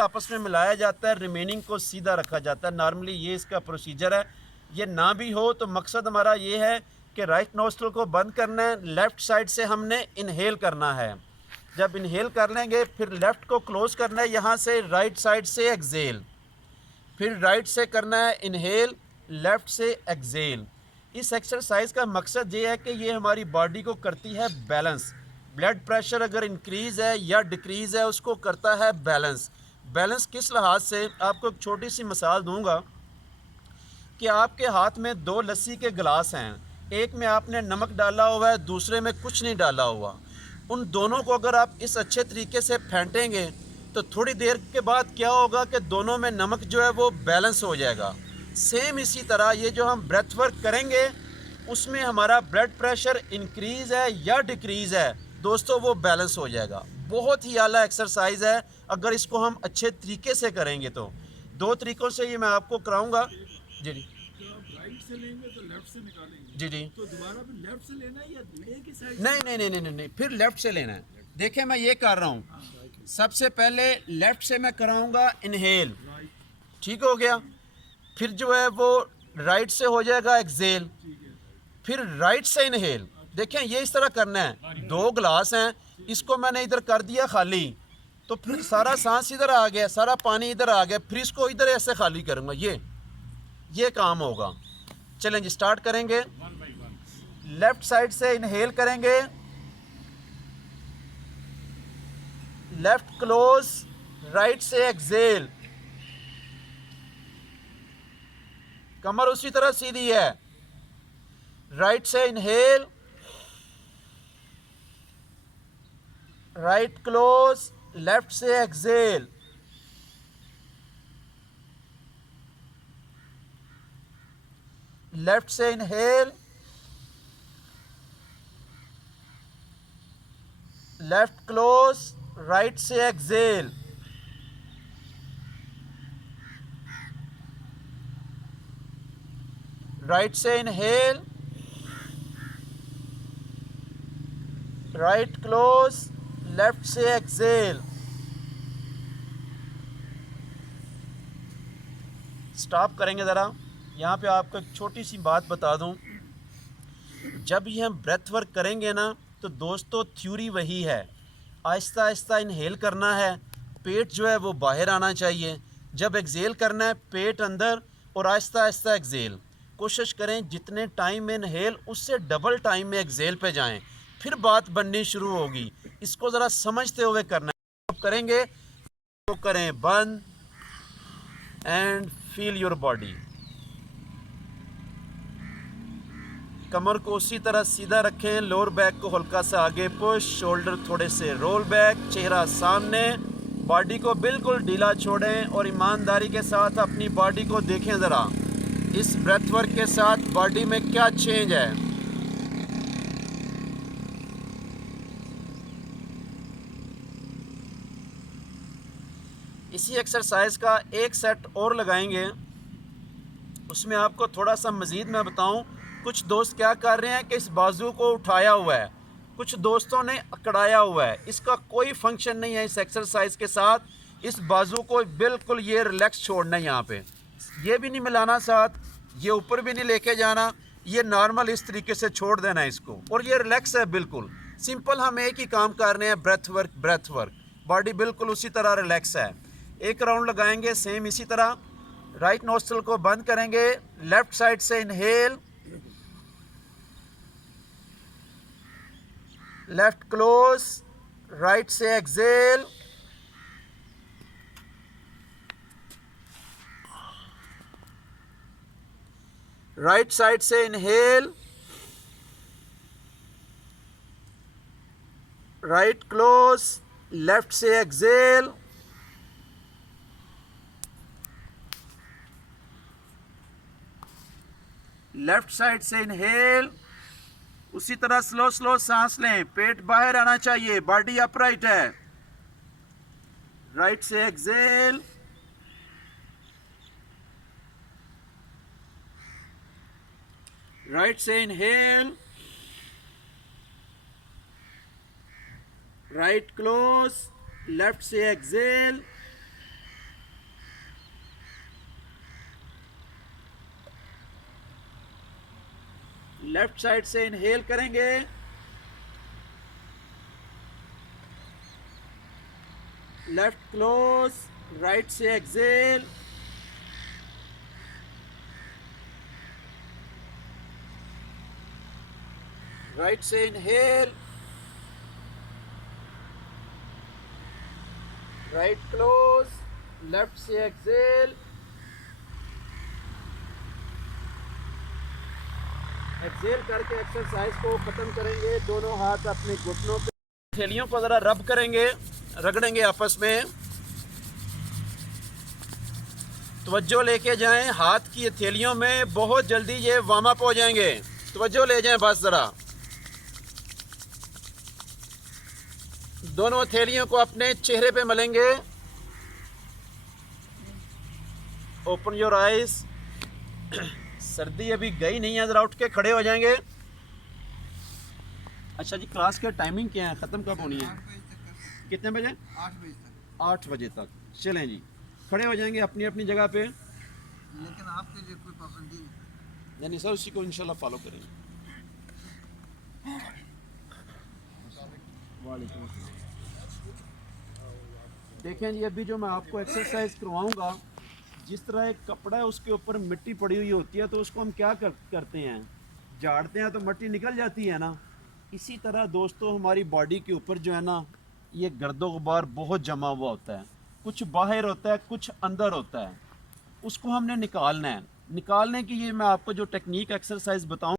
आपस में मिलाया जाता है, रिमेनिंग को सीधा रखा जाता है। नॉर्मली ये इसका प्रोसीजर है। ये ना भी हो तो मकसद हमारा ये है कि राइट नोस्ट्रल को बंद करना है, लेफ़्ट साइड से हमने इनहेल करना है। जब इनहेल कर लेंगे फिर लेफ़्ट को क्लोज़ करना है, यहाँ से राइट साइड से एक्सेल, फिर राइट से करना है इनहेल, लेफ़्ट से एक्सेल। इस एक्सरसाइज का मकसद ये है कि ये हमारी बॉडी को करती है बैलेंस। ब्लड प्रेशर अगर इंक्रीज़ है या डिक्रीज़ है उसको करता है बैलेंस। बैलेंस किस लिहाज से, आपको एक छोटी सी मिसाल दूंगा कि आपके हाथ में दो लस्सी के गिलास हैं, एक में आपने नमक डाला हुआ है, दूसरे में कुछ नहीं डाला हुआ। उन दोनों को अगर आप इस अच्छे तरीके से फेंटेंगे तो थोड़ी देर के बाद क्या होगा कि दोनों में नमक जो है वो बैलेंस हो जाएगा। सेम इसी तरह ये जो हम ब्रेथ वर्क करेंगे उसमें हमारा ब्लड प्रेशर इंक्रीज़ है या डिक्रीज़ है दोस्तों, वो बैलेंस हो जाएगा। बहुत ही आला एक्सरसाइज है अगर इसको हम अच्छे तरीके से करेंगे तो। दो तरीक़ों से ये मैं आपको कराऊंगा। जी जी राइट से लेंगे तो लेफ्ट से निकालेंगे। जी जी तो दोबारा फिर लेफ्ट से लेना है या एक ही साइड? नहीं नहीं नहीं नहीं नहीं, फिर लेफ़्ट से लेना है। देखिए मैं ये कर रहा हूँ, सबसे पहले लेफ़्ट से मैं कराऊंगा इनहेल, ठीक हो गया। फिर जो है वो राइट से हो जाएगा एक्सेल, फिर राइट से इनहेल। देखें ये इस तरह करना है। दो गिलास हैं, इसको मैंने इधर कर दिया खाली, तो फिर सारा सांस इधर आ गया, सारा पानी इधर आ गया, फिर इसको इधर ऐसे खाली करूँगा, ये काम होगा। चलें जी स्टार्ट करेंगे। लेफ्ट साइड से इनहेल करेंगे, लेफ्ट क्लोज, राइट से एक्सेल। कमर उसी तरह सीधी है। राइट से इनहेल, राइट क्लोज, लेफ्ट से एक्सेल। लेफ्ट से इनहेल, लेफ्ट क्लोज, राइट से एक्सेल। राइट से इनहेल, राइट क्लोज, लेफ्ट से एक्सेल। स्टॉप करेंगे ज़रा। यहाँ पे आपको एक छोटी सी बात बता दूँ, जब ये हम ब्रेथ वर्क करेंगे ना तो दोस्तों थ्योरी वही है, आहिस्ता आहिस्ता इनहेल करना है, पेट जो है वो बाहर आना चाहिए। जब एक्सेल करना है पेट अंदर और आहिस्ता आहिस्ता एक्सेल। कोशिश करें जितने टाइम में इनहेल उससे डबल टाइम में एक्सेल पे जाएं, फिर बात बननी शुरू होगी। इसको ज़रा समझते हुए करना है। अब करेंगे तो करें बंद एंड फील योर बॉडी। कमर को उसी तरह सीधा रखें, लोअर बैक को हल्का सा आगे पुश, शोल्डर थोड़े से रोल बैक, चेहरा सामने। बॉडी को बिल्कुल ढीला छोड़ें और ईमानदारी के साथ अपनी बॉडी को देखें ज़रा। इस ब्रेथ वर्क के साथ बॉडी में क्या चेंज है। इसी एक्सरसाइज का एक सेट और लगाएंगे, उसमें आपको थोड़ा सा मज़ीद मैं बताऊं। कुछ दोस्त क्या कर रहे हैं कि इस बाजू को उठाया हुआ है, कुछ दोस्तों ने अकड़ाया हुआ है। इसका कोई फंक्शन नहीं है। इस एक्सरसाइज के साथ इस बाजू को बिल्कुल ये रिलैक्स छोड़ना है। यहाँ पे ये भी नहीं मिलाना साथ, ये ऊपर भी नहीं लेके जाना, ये नॉर्मल इस तरीके से छोड़ देना है इसको, और ये रिलैक्स है बिल्कुल सिंपल। हम एक ही काम कर रहे हैं, ब्रेथ वर्क। बॉडी बिल्कुल उसी तरह रिलैक्स है। एक राउंड लगाएंगे सेम इसी तरह। राइट नोस्ट्रल को बंद करेंगे, लेफ्ट साइड से इनहेल, लेफ्ट क्लोज, राइट से एक्सेल। राइट साइड से इनहेल, राइट क्लोज, लेफ्ट से एक्सेल। लेफ्ट साइड से इनहेल, उसी तरह स्लो स्लो सांस लें, पेट बाहर आना चाहिए, बॉडी अपराइट है। राइट से एक्सेल, राइट से इनहेल, राइट क्लोज, लेफ्ट से एक्सेल। लेफ्ट साइड से इनहेल करेंगे, लेफ्ट क्लोज, राइट से एक्सेल, राइट से इनहेल, राइट क्लोज, लेफ्ट से एक्सेल, एक्सेल करके एक्सरसाइज को ख़त्म करेंगे। दोनों हाथ अपने घुटनों पे, हथेलियों को ज़रा रब करेंगे, रगड़ेंगे आपस में। तवज्जो लेके जाएं, हाथ की हथेलियों में बहुत जल्दी ये वार्म अप हो जाएंगे। तवज्जो ले जाएं बस ज़रा। दोनों हथेलियों को अपने चेहरे पे मलेंगे। Open your eyes. सर्दी अभी गई नहीं है, ज़रा उठ के खड़े हो जाएंगे। अच्छा जी, क्लास के टाइमिंग क्या है, ख़त्म कब होनी है? कितने बजे? 8 बजे तक। 8 बजे तक। चलें जी, खड़े हो जाएंगे अपनी अपनी जगह पे। लेकिन आपके लिए कोई पाबंदी नहीं। यानी सर उसी को इंशाल्लाह फॉलो करेंगे। वालेकुम अस्सलाम। देखें जी, अभी जो मैं आपको एक्सरसाइज करवाऊंगा, जिस तरह एक कपड़ा है उसके ऊपर मिट्टी पड़ी हुई होती है, तो उसको हम क्या करते हैं, झाड़ते हैं तो मिट्टी निकल जाती है ना। इसी तरह दोस्तों हमारी बॉडी के ऊपर जो है ना, ये गर्दो गुबार बहुत जमा हुआ होता है। कुछ बाहर होता है, कुछ अंदर होता है। उसको हमने निकालना है। निकालने की ये मैं आपको जो टेक्निक एक्सरसाइज बताऊँ